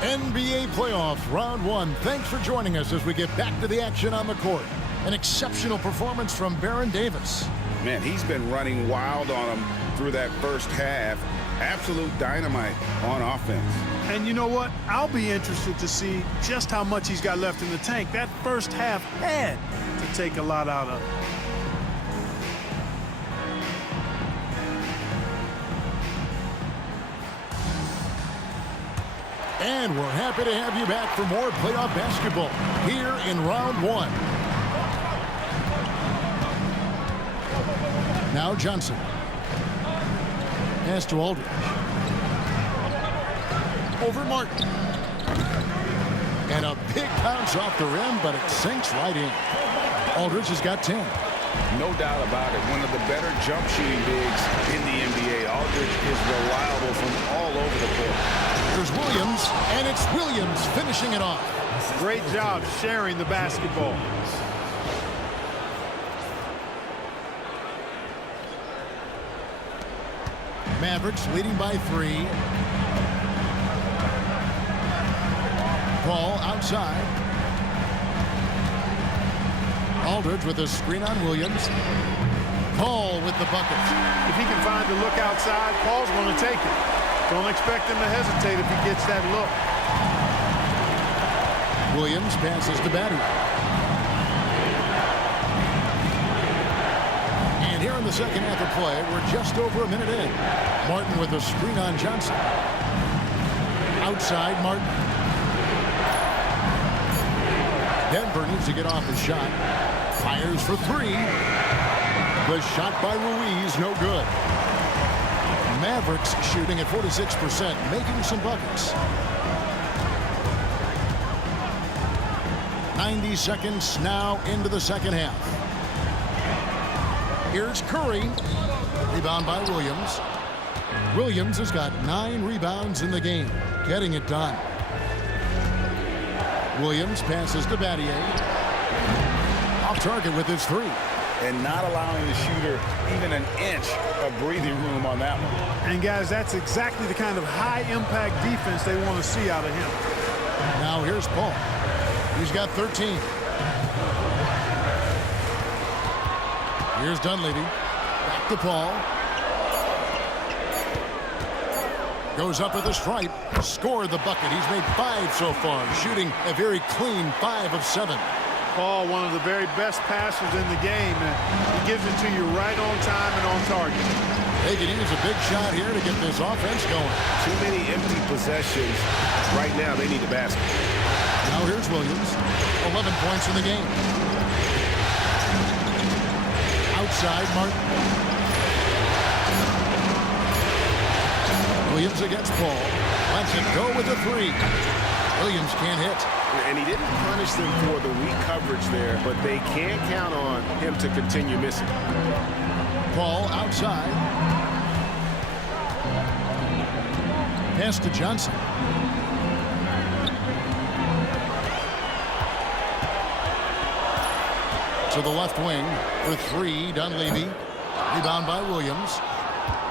NBA playoffs, round one. Thanks for joining us as we get back to the action on the court. An exceptional performance from Baron Davis. Man, he's been running wild on him through that first half. Absolute dynamite on offense. And you know what? I'll be interested to see just how much he's got left in the tank. That first half had to take a lot out of it. And we're happy to have you back for more playoff basketball here in round one. Now Johnson. Pass to Aldridge. Over Martin. And a big bounce off the rim, but it sinks right in. Aldridge has got 10. No doubt about it. One of the better jump shooting bigs in the NBA. Aldridge is reliable from all over the court. There's Williams, and it's Williams finishing it off. Great job sharing the basketball. Mavericks leading by 3. Ball outside. Aldridge with a screen on Williams. Paul with the bucket. If he can find the look outside, Paul's going to take it. Don't expect him to hesitate if he gets that look. Williams passes to Batty. And here in the second half of play, we're just over a minute in. Martin with a screen on Johnson. Outside, Martin. Denver needs to get off his shot. Fires for 3. The shot by Ruiz, no good. Mavericks shooting at 46%, making some buckets. 90 seconds now into the second half. Here's Curry. Rebound by Williams. Williams has got 9 rebounds in the game, getting it done. Williams passes to Battier. Off target with his 3. And not allowing the shooter even an inch of breathing room on that one. And guys, that's exactly the kind of high-impact defense they want to see out of him. Now here's Paul. He's got 13. Here's Dunleavy. Back to Paul. Goes up with a stripe. Scored the bucket. He's made 5 so far, shooting a very clean 5 of 7. Paul, one of the very best passers in the game, and he gives it to you right on time and on target. They can use a big shot here to get this offense going. Too many empty possessions. Right now, they need the basket. Now here's Williams. 11 points in the game. Outside, Martin. Williams against Paul. Lets it go with a 3. Williams can't hit. And he didn't punish them for the weak coverage there, but they can't count on him to continue missing. Paul outside. Pass to Johnson. To the left wing for 3, Dunleavy. Rebound by Williams.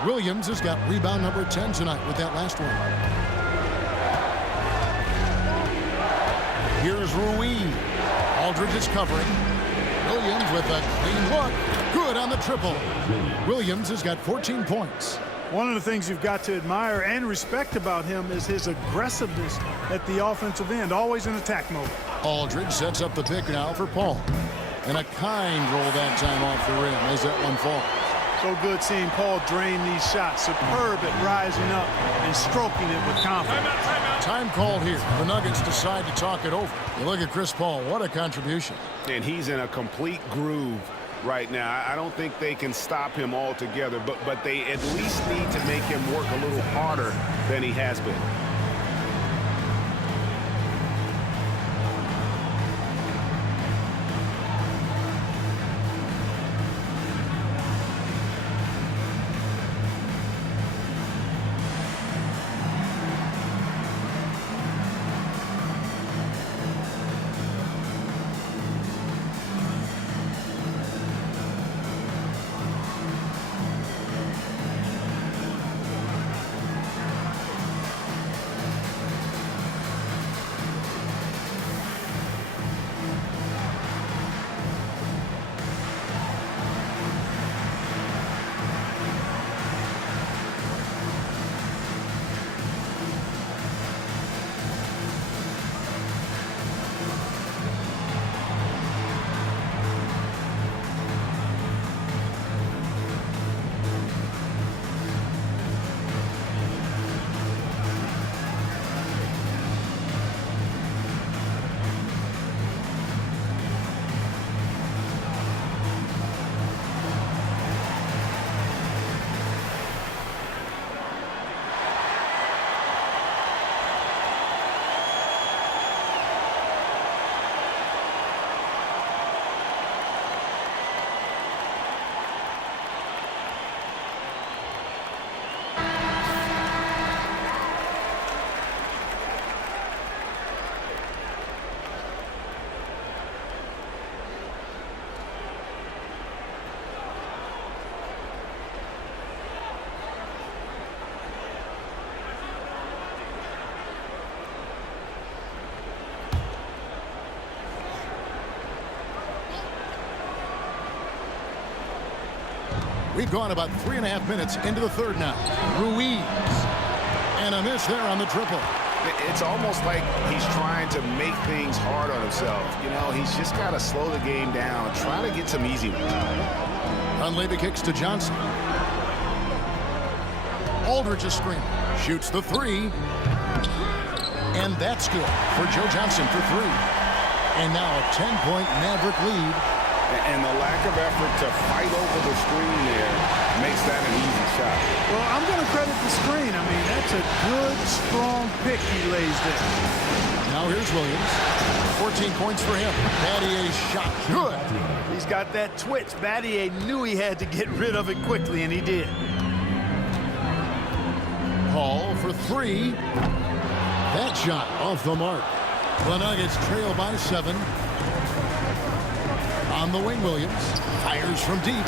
Williams has got rebound number 10 tonight with that last one. Here's Ruiz. Aldridge is covering. Williams with a clean look. Good on the triple. Williams has got 14 points. One of the things you've got to admire and respect about him is his aggressiveness at the offensive end, always in attack mode. Aldridge sets up the pick now for Paul. And a kind roll that time off the rim as that one falls. So good seeing Paul drain these shots. Superb at rising up and stroking it with confidence. Time called here. The Nuggets decide to talk it over. You look at Chris Paul. What a contribution. And he's in a complete groove right now. I don't think they can stop him altogether, but they at least need to make him work a little harder than he has been. We've gone about 3.5 minutes into the third now. Ruiz. And a miss there on the triple. It's almost like he's trying to make things hard on himself. You know, he's just got to slow the game down, try to get some easy ones. Dunleavy kicks to Johnson. Aldridge a screen. Shoots the three. And that's good for Joe Johnson for three. And now a 10-point Maverick lead. And the lack of effort to fight over the screen there makes that an easy shot. Well, I'm going to credit the screen. I mean, that's a good, strong pick he lays there. Now here's Williams. 14 points for him. Battier's shot good. He's got that twitch. Battier knew he had to get rid of it quickly, and he did. Paul for three. That shot off the mark. The Nuggets trail by 7. On the wing, Williams fires from deep.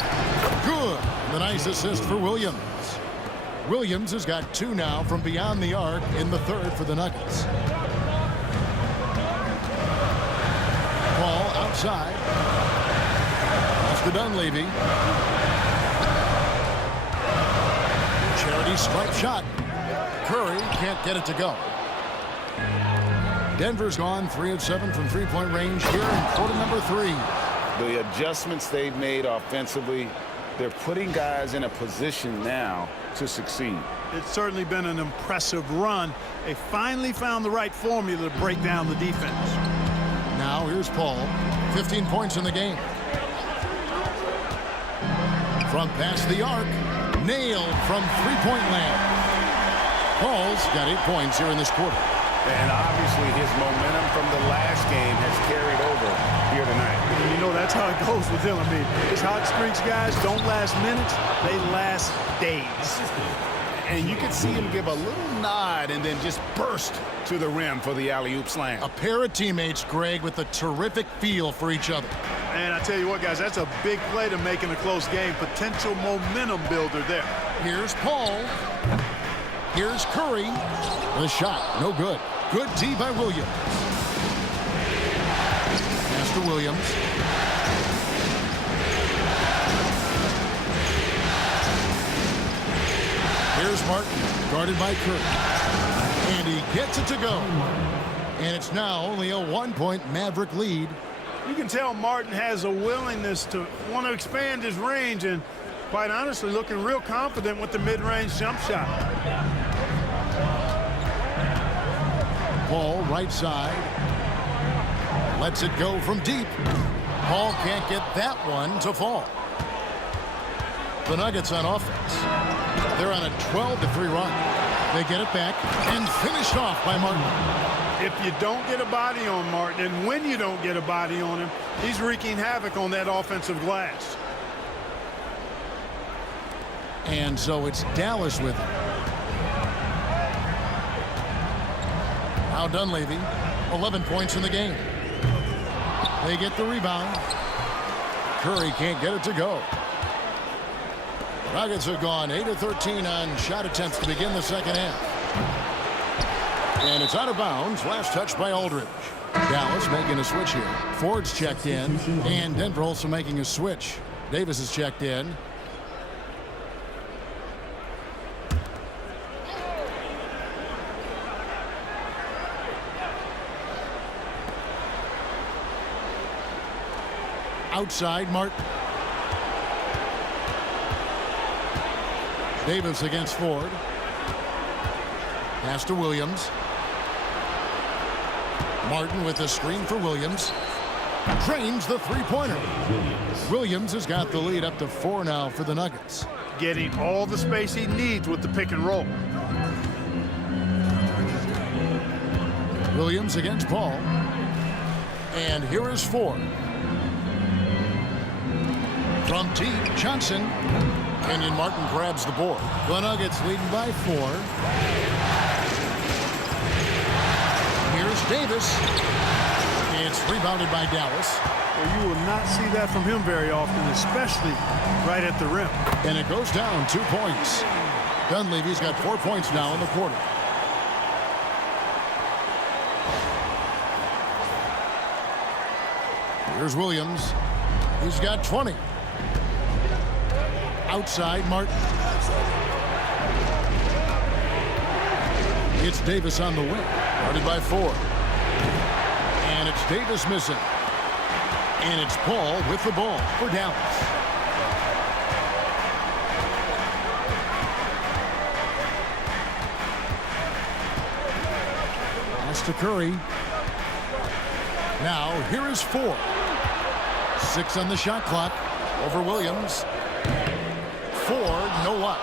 Good. The nice assist for Williams. Williams has got 2 now from beyond the arc in the third for the Nuggets. Paul outside. That's to Dunleavy. Charity stripe shot. Curry can't get it to go. Denver's gone 3 of 7 from three-point range here in quarter number 3. The adjustments they've made offensively, they're putting guys in a position now to succeed. It's certainly been an impressive run. They finally found the right formula to break down the defense. Now here's Paul. 15 points in the game. From past the arc. Nailed from three-point land. Paul's got 8 points here in this quarter. And obviously his momentum from the last game has carried over here tonight. You know, that's how it goes with him. I mean, his hot streaks, guys, don't last minutes. They last days. And you can see him give a little nod and then just burst to the rim for the alley-oop slam. A pair of teammates, Greg, with a terrific feel for each other. And I tell you what, guys, that's a big play to make in a close game. Potential momentum builder there. Here's Paul. Here's Curry. The shot, no good. Good D by Williams. Pass to Williams. Here's Martin, guarded by Curry. And he gets it to go. And it's now only a 1-point Maverick lead. You can tell Martin has a willingness to want to expand his range and, quite honestly, looking real confident with the mid-range jump shot. Paul, right side. Lets it go from deep. Paul can't get that one to fall. The Nuggets on offense. They're on a 12-3 run. They get it back and finished off by Martin. If you don't get a body on Martin, and when you don't get a body on him, he's wreaking havoc on that offensive glass. And so it's Dallas with him. Now Dunleavy, 11 points in the game. They get the rebound. Curry can't get it to go. The Nuggets have gone 8 of 13 on shot attempts to begin the second half. And it's out of bounds. Last touch by Aldridge. Dallas making a switch here. Ford's checked in. And Denver also making a switch. Davis is checked in. Outside, Martin. Davis against Ford. Pass to Williams. Martin with the screen for Williams. Drains the three-pointer. Williams has got the lead up to 4 now for the Nuggets. Getting all the space he needs with the pick and roll. Williams against Paul. And here is Ford. From deep, Johnson. Kenyon Martin grabs the board. The Nuggets leading by 4. Here's Davis. It's rebounded by Dallas. Well, you will not see that from him very often, especially right at the rim. And it goes down 2 points. Dunleavy's got 4 points now in the quarter. Here's Williams. He's got 20. outside Martin. It's Davis on the wing. Guarded by Ford. And it's Davis missing. And it's Paul with the ball for Dallas. Pass to Curry. Now here is Ford. 6 on the shot clock. Over Williams. Ford, no luck.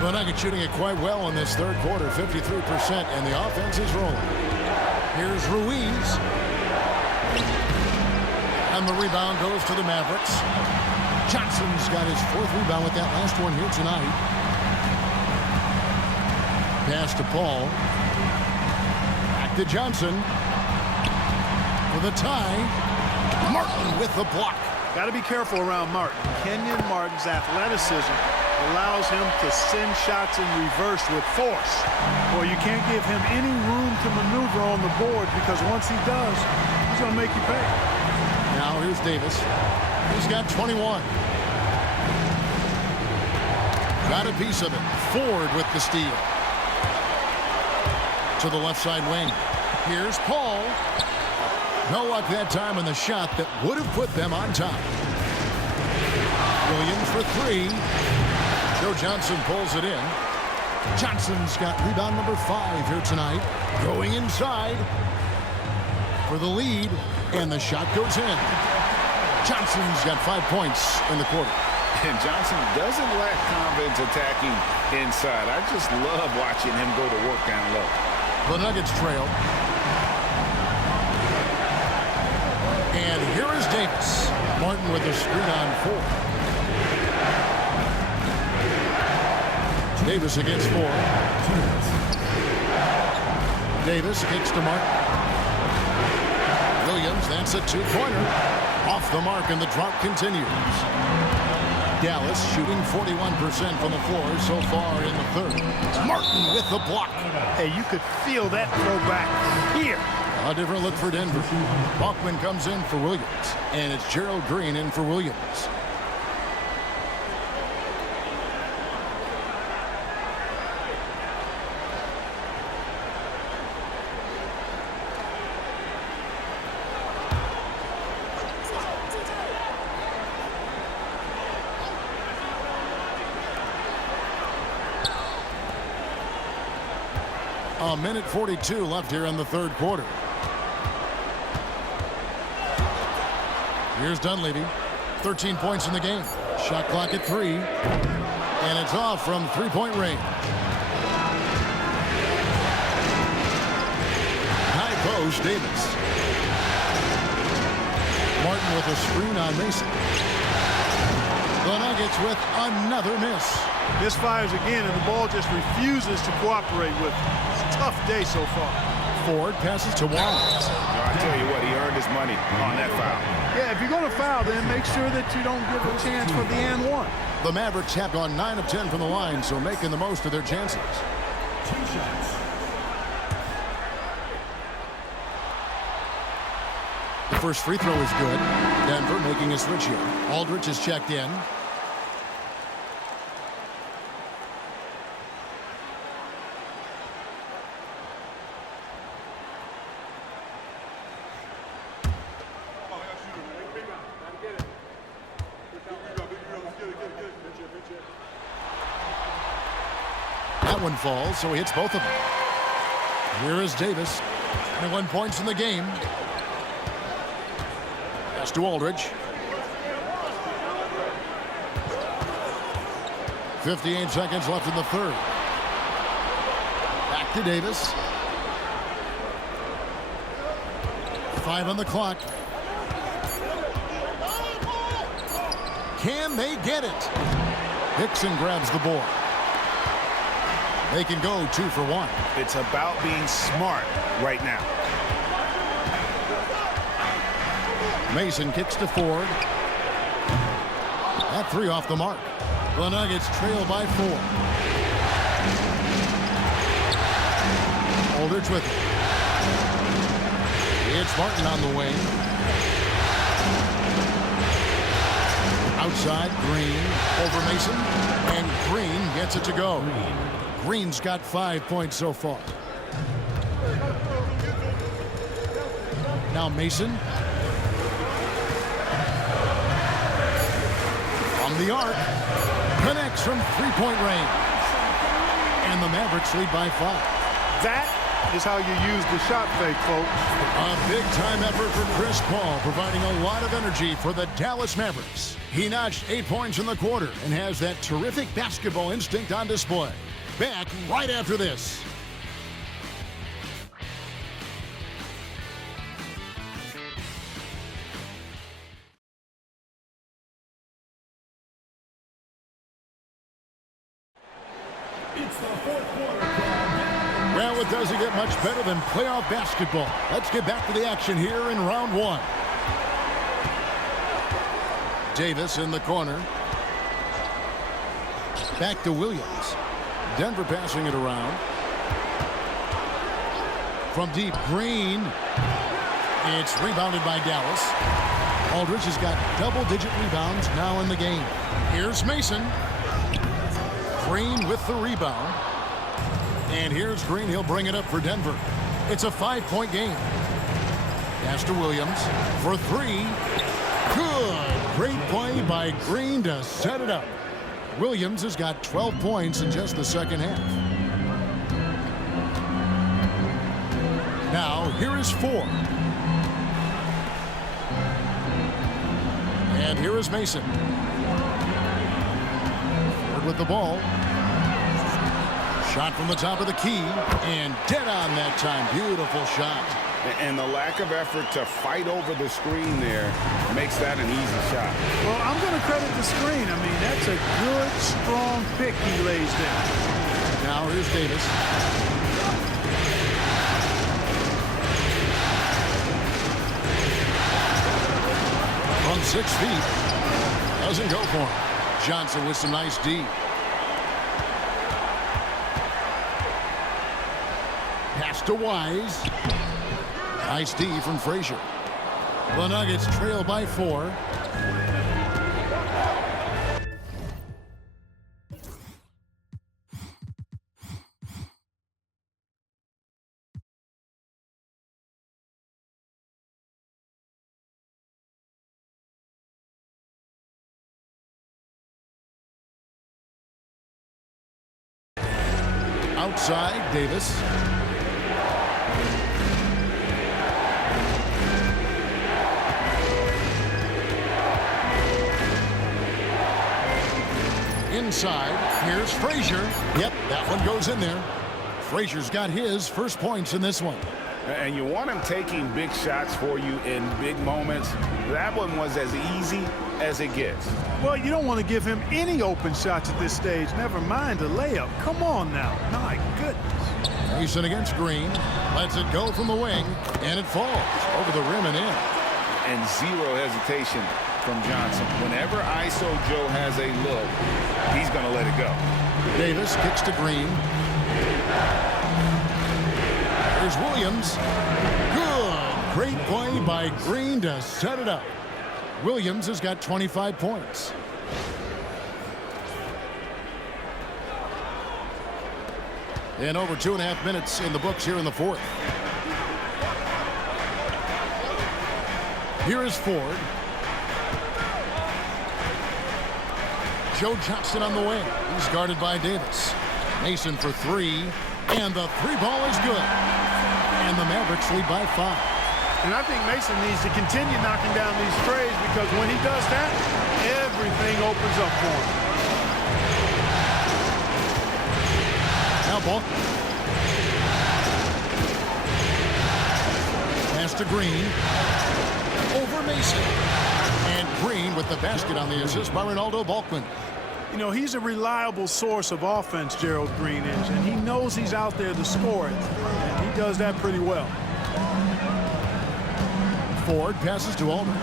The Nuggets shooting it quite well in this third quarter, 53%, and the offense is rolling. Here's Ruiz. And the rebound goes to the Mavericks. Johnson's got his 4th rebound with that last one here tonight. Pass to Paul. Back to Johnson. For the tie. Martin with the block. Got to be careful around Martin. Kenyon Martin's athleticism allows him to send shots in reverse with force. Well, you can't give him any room to maneuver on the board because once he does, he's going to make you pay. Now here's Davis. He's got 21. Got a piece of it. Ford with the steal. To the left side wing. Here's Paul. No luck that time on the shot that would have put them on top. Williams for 3. Joe Johnson pulls it in. Johnson's got rebound number 5 here tonight. Going inside for the lead, and the shot goes in. Johnson's got 5 points in the quarter. And Johnson doesn't lack confidence attacking inside. I just love watching him go to work down low. The Nuggets trail. And here is Davis. Martin with a screen on 4. Davis against 4. Davis kicks to Martin. Williams, that's a 2-pointer. Off the mark, and the drought continues. Dallas shooting 41% from the floor so far in the third. Martin with the block. Hey, you could feel that throwback here. A different look for Denver. Bachman comes in for Williams, and it's Gerald Green in for Williams. A minute 42 left here in the third quarter. Here's Dunleavy. 13 points in the game. Shot clock at 3. And it's off from three-point range. High post, Davis. Martin with a screen on Mason. The Nuggets with another miss. Misfires again, and the ball just refuses to cooperate with it. It's a tough day so far. Ford passes to Wallace. I tell you what, he earned his money on that foul. Yeah, if you're going to foul, then make sure that you don't give a chance for the and one. The Mavericks have gone 9 of 10 from the line, so making the most of their chances. 2 shots. The first free throw is good. Denver making a switch here. Aldridge is checked in. That one falls, so he hits both of them. Here is Davis. 21 points in the game. Pass to Aldridge. 58 seconds left in the third. Back to Davis. 5 on the clock. Can they get it? Hickson grabs the board. They can go 2 for 1. It's about being smart right now. Mason kicks to Ford. That 3 off the mark. The Nuggets trail by 4. Aldridge with it. It's Martin on the wing. Outside, Green over Mason, and Green gets it to go. Green's got 5 points so far. Now Mason. From the arc. Connects from three-point range. And the Mavericks lead by 5. That is how you use the shot fake, folks. A big-time effort for Chris Paul, providing a lot of energy for the Dallas Mavericks. He notched 8 points in the quarter and has that terrific basketball instinct on display. Back right after this. It's the fourth quarter. Well, it doesn't get much better than playoff basketball. Let's get back to the action here in round 1. Davis in the corner. Back to Williams. Denver passing it around. From deep, Green. It's rebounded by Dallas. Aldridge has got double-digit rebounds now in the game. Here's Mason. Green with the rebound. And here's Green. He'll bring it up for Denver. It's a 5-point game. Pass to Williams for 3. Good. Great play by Green to set it up. Williams has got 12 points in just the second half. Now, here is 4. And here is Mason. Forward with the ball. Shot from the top of the key. And dead on that time. Beautiful shot. And the lack of effort to fight over the screen there makes that an easy shot. Well, I'm going to credit the screen. I mean, that's a good, strong pick he lays there. Now here's Davis. From 6 feet. Doesn't go for him. Johnson with some nice D. Pass to Wise. Nice D from Frazier. The Nuggets trail by 4. Outside, Davis. Inside, here's Frazier. Yep, that one goes in there. Frazier's got his first points in this one. And you want him taking big shots for you in big moments. That one was as easy as it gets. Well, you don't want to give him any open shots at this stage. Never mind a layup. Come on now. My goodness. Mason against Green. Lets it go from the wing. And it falls over the rim and in. And zero hesitation from Johnson. Whenever ISO Joe has a look, he's going to let it go. Davis kicks to Green. Here's Williams. Good. Great play by Green to set it up. Williams has got 25 points. And over 2.5 minutes in the books here in the fourth. Here is Ford. Joe Johnson on the wing. He's guarded by Davis. Mason for 3. And the 3 ball is good. And the Mavericks lead by 5. And I think Mason needs to continue knocking down these trays because when he does that, everything opens up for him. Now ball. Pass to Green. Over Mason. And Green with the basket on the assist by Ronaldo Balkman. You know, he's a reliable source of offense, Gerald Green is, and he knows he's out there to score it. And he does that pretty well. Ford passes to Aldridge.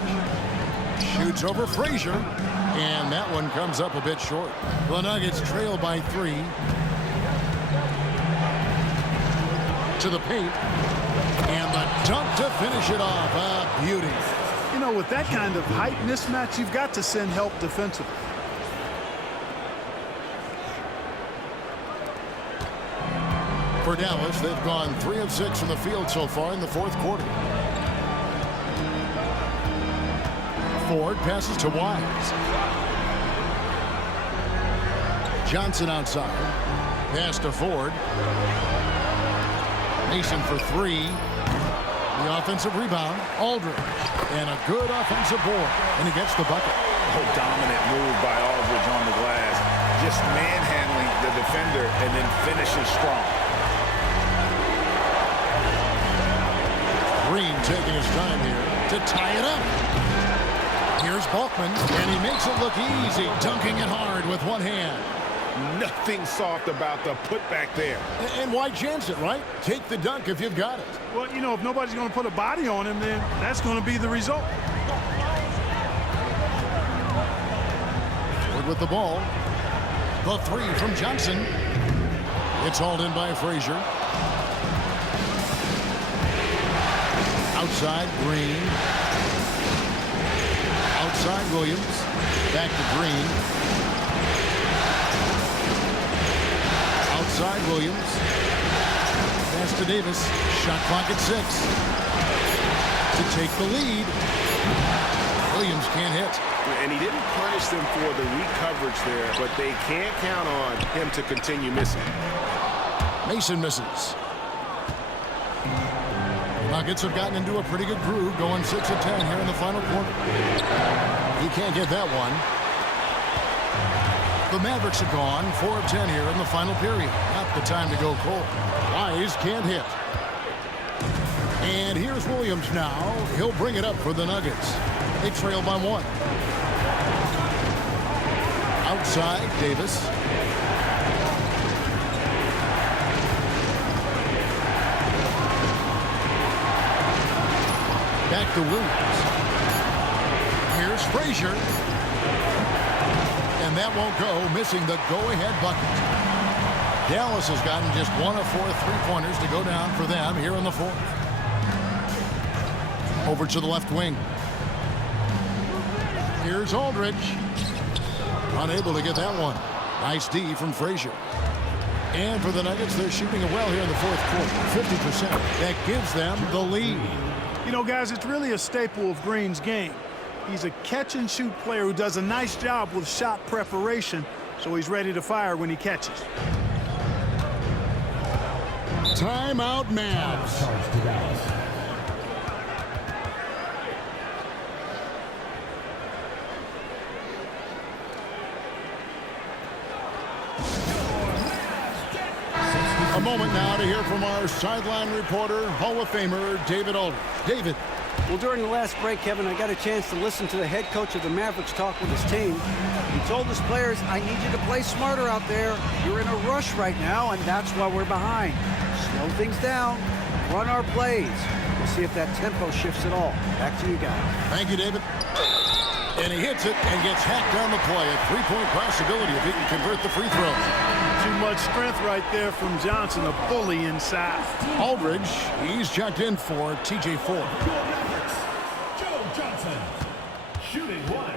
Shoots over Frazier. And that one comes up a bit short. The Nuggets trail by 3. To the paint. And the dunk to finish it off. A beauty. You know, with that kind of height mismatch, you've got to send help defensively. For Dallas, they've gone 3 of 6 from the field so far in the fourth quarter. Ford passes to Wise. Johnson outside. Pass to Ford. Mason for 3. The offensive rebound, Aldridge. And a good offensive board. And he gets the bucket. Oh, dominant move by Aldridge on the glass. Just manhandling the defender and then finishing strong. Green taking his time here to tie it up. Here's Balkman, and he makes it look easy, dunking it hard with one hand. Nothing soft about the putback there. And why chance it, right? Take the dunk if you've got it. Well, you know, if nobody's going to put a body on him, then that's going to be the result. Ford with the ball. The 3 from Johnson. It's hauled in by Frazier. Outside, Green. Outside, Williams. Back to Green. Outside, Williams. Pass to Davis. Shot clock at 6. To take the lead. Williams can't hit. And he didn't punish them for the weak coverage there, but they can't count on him to continue missing. Mason misses. Nuggets have gotten into a pretty good groove, going 6 of 10 here in the final quarter. He can't get that one. The Mavericks have gone 4 of 10 here in the final period. Not the time to go cold. Wise can't hit. And here's Williams now. He'll bring it up for the Nuggets. They trail by 1. Outside, Davis. Back to Williams. Here's Frazier. And that won't go, missing the go-ahead bucket. Dallas has gotten just 1 of 4 3-pointers to go down for them here in the fourth. Over to the left wing. Here's Aldridge. Unable to get that one. Nice D from Frazier. And for the Nuggets, they're shooting it well here in the fourth quarter. 50%. That gives them the lead. You know, guys, it's really a staple of Green's game. He's a catch-and-shoot player who does a nice job with shot preparation, so he's ready to fire when he catches. Timeout, Mavs. A moment now to hear from our sideline reporter, Hall of Famer David Aldridge. David. Well, during the last break, Kevin, I got a chance to listen to the head coach of the Mavericks talk with his team. He told his players, I need you to play smarter out there. You're in a rush right now, and that's why we're behind. Slow things down. Run our plays. We'll see if that tempo shifts at all. Back to you guys. Thank you, David. And he hits it and gets hacked on the play. A 3-point possibility if he can convert the free throw. Too much strength right there from Johnson, a bully inside. Aldridge, he's checked in for TJ Ford. Your Mavericks, Joe Johnson, shooting 1.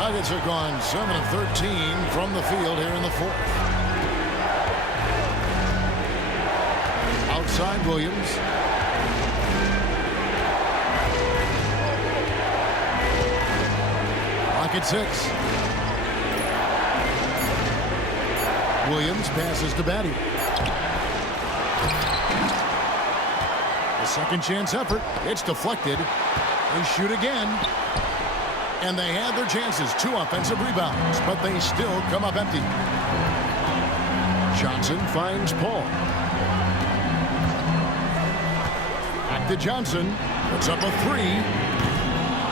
Nuggets have gone 7 of 13 from the field here in the fourth. Outside Williams. Clock at 6. Williams passes to Batty. The second chance effort. It's deflected. They shoot again. And they had their chances. 2 offensive rebounds, but they still come up empty. Johnson finds Paul. Back to Johnson. Puts up a 3.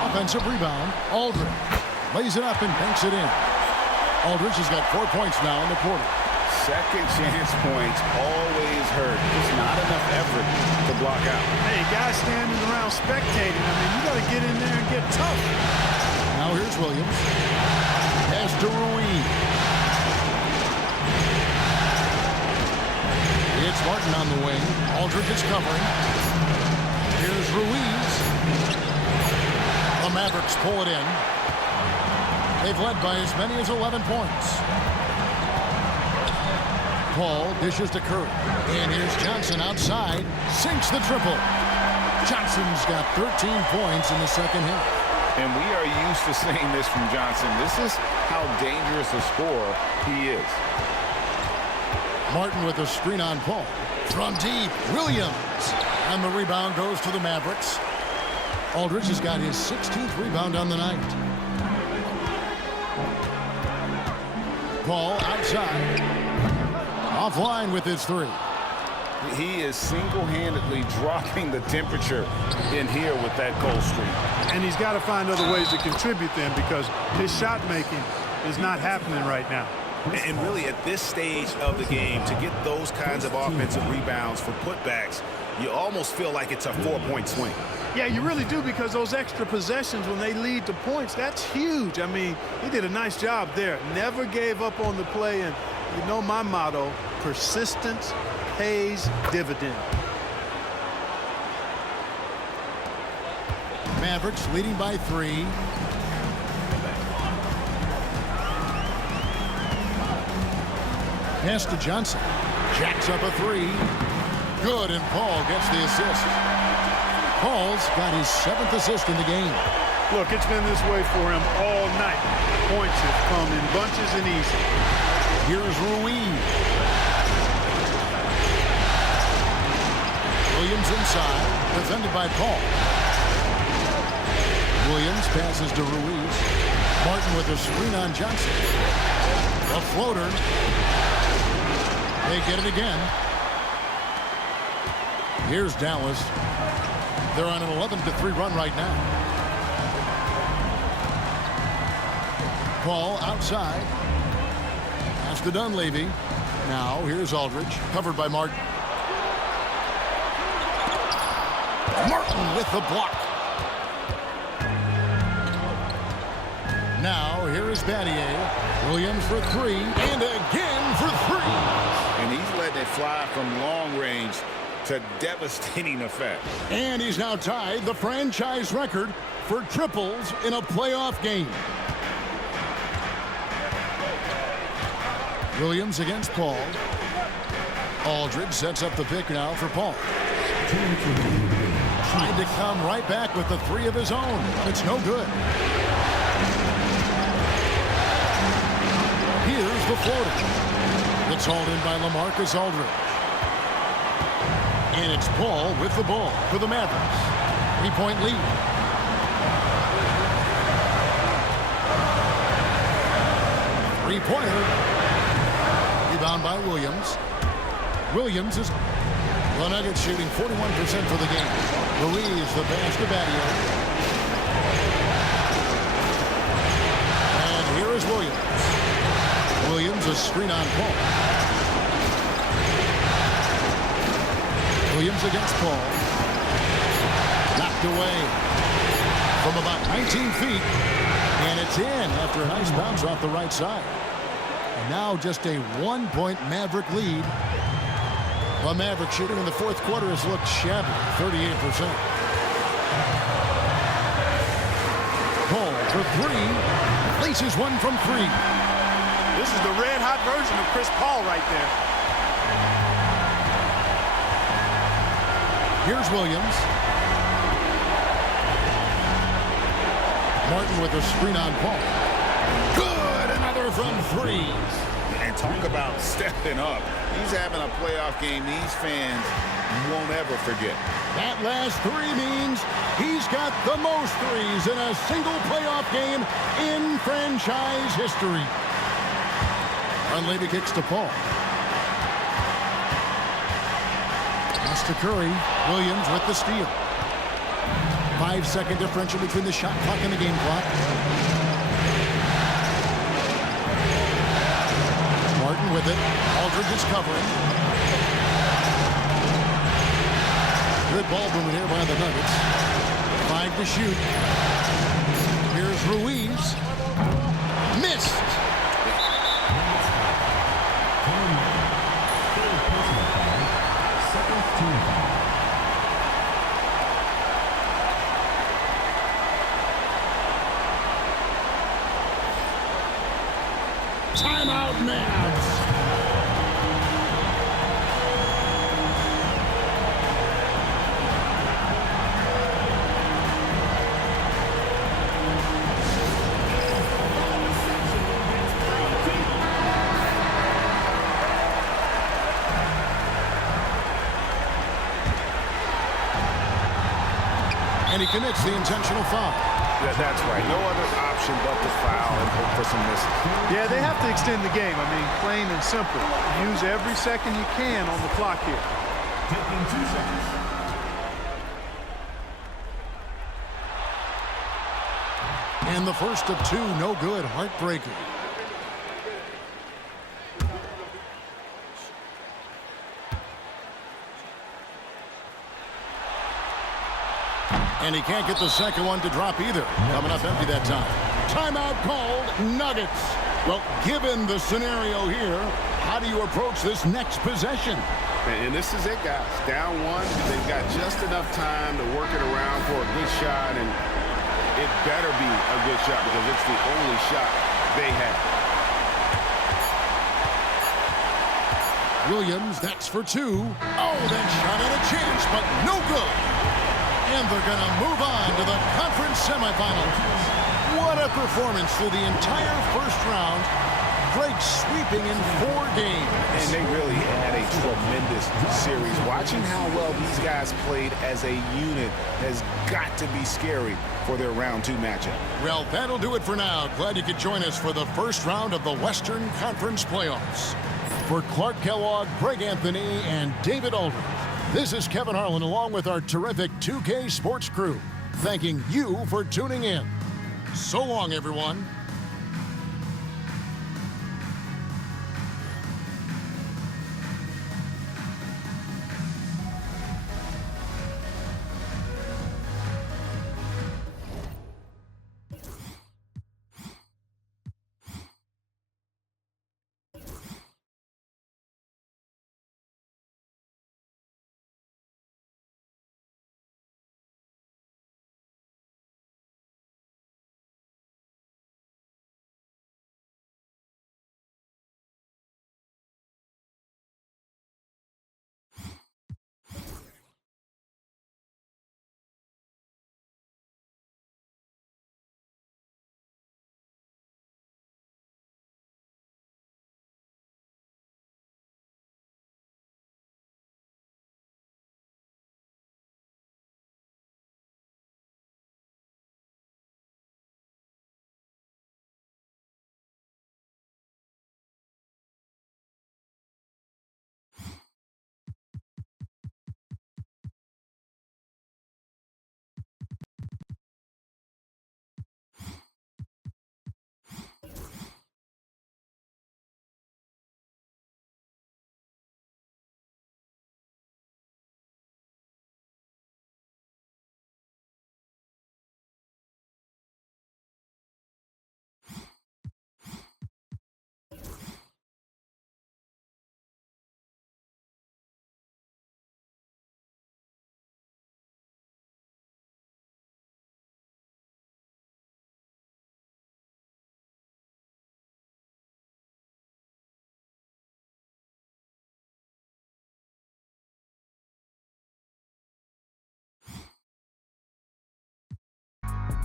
Offensive rebound. Aldridge lays it up and banks it in. Aldridge has got 4 points now in the quarter. Second chance points always hurt. Just not enough effort to block out. Hey, guys standing around spectating. I mean, you got to get in there and get tough. Now here's Williams. Pass to Ruiz. It's Martin on the wing. Aldridge is covering. Here's Ruiz. The Mavericks pull it in. They've led by as many as 11 points. Paul dishes to Curry. And here's Johnson outside. Sinks the triple. Johnson's got 13 points in the second half. And we are used to seeing this from Johnson. This is how dangerous a scorer he is. Martin with a screen on Paul. From deep, Williams. And the rebound goes to the Mavericks. Aldridge has got his 16th rebound on the night. Paul outside. Offline with his three. He is single-handedly dropping the temperature in here with that cold streak. And he's got to find other ways to contribute then, because his shot making is not happening right now. And really at this stage of the game, to get those kinds of offensive rebounds for putbacks, you almost feel like it's a 4-point swing. Yeah, you really do, because those extra possessions when they lead to points, that's huge. I mean, he did a nice job there. Never gave up on the play, and you know my motto, persistence pays dividend. Mavericks leading by 3. Pass to Johnson. Jacks up a 3. Good, and Paul gets the assist. Paul's got his 7th assist in the game. Look, it's been this way for him all night. Points have come in bunches and easy. Here's Ruiz. Williams inside, defended by Paul. Williams passes to Ruiz. Martin with a screen on Johnson. A floater. They get it again. Here's Dallas. They're on an 11-3 run right now. Paul outside. Pass to Dunleavy. Now here's Aldridge, covered by Martin. Martin with the block. Now here is Battier. Williams for 3, and again for 3. And he's letting it fly from long range to devastating effect. And he's now tied the franchise record for triples in a playoff game. Williams against Paul. Aldridge sets up the pick now for Paul. Trying to come right back with the 3 of his own. It's no good. Here's the floater. It's hauled in by LaMarcus Aldridge. And it's Paul with the ball for the Mavericks. 3-point lead. Three-pointer. Rebound by Williams. Williams is the Nuggets shooting 41% for the game. Ruiz the pass to Battier. And here is Williams. Williams a screen on Paul. Williams against Paul. Knocked away from about 19 feet. And it's in after a nice bounce off the right side. And now just a 1-point Maverick lead. The Maverick shooting in the fourth quarter has looked shabby, 38%. Paul for 3. Places one from 3. This is the red-hot version of Chris Paul right there. Here's Williams. Martin with a screen on Paul. Good, another from 3. And talk about stepping up. He's having a playoff game these fans won't ever forget. That last 3 means he's got the most threes in a single playoff game in franchise history. Dunleavy kicks to Paul. Pass to Curry. Williams with the steal. 5-second differential between the shot clock and the game clock. Martin with it. Aldridge is covering. Good ball movement here by the Nuggets. 5 to shoot. Here's Ruiz. Missed. Timeout, Mavs. And he commits the intentional foul. That's right. No other option but to foul and hope for some misses. Yeah, they have to extend the game. I mean, plain and simple. Use every second you can on the clock here. Taking 2 seconds. And the first of two, no good, heartbreaker. And he can't get the second one to drop either. Coming up empty that time. Timeout called, Nuggets. Well, given the scenario here, how do you approach this next possession? And this is it, guys. Down one, they've got just enough time to work it around for a good shot, and it better be a good shot because it's the only shot they have. Williams, that's for two. Oh, that shot had a chance, but no good. And they're going to move on to the conference semifinals. What a performance through the entire first round. Breaks sweeping in 4 games. And they really had a tremendous series. Watching how well these guys played as a unit has got to be scary for their round 2 matchup. Well, that'll do it for now. Glad you could join us for the first round of the Western Conference Playoffs. For Clark Kellogg, Greg Anthony, and David Aldridge, this is Kevin Harlan along with our terrific 2K Sports crew, thanking you for tuning in. So long, everyone.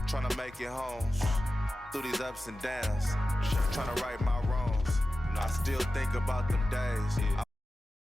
Trying to make it home through these ups and downs. Trying to right my wrongs. I still think about them days.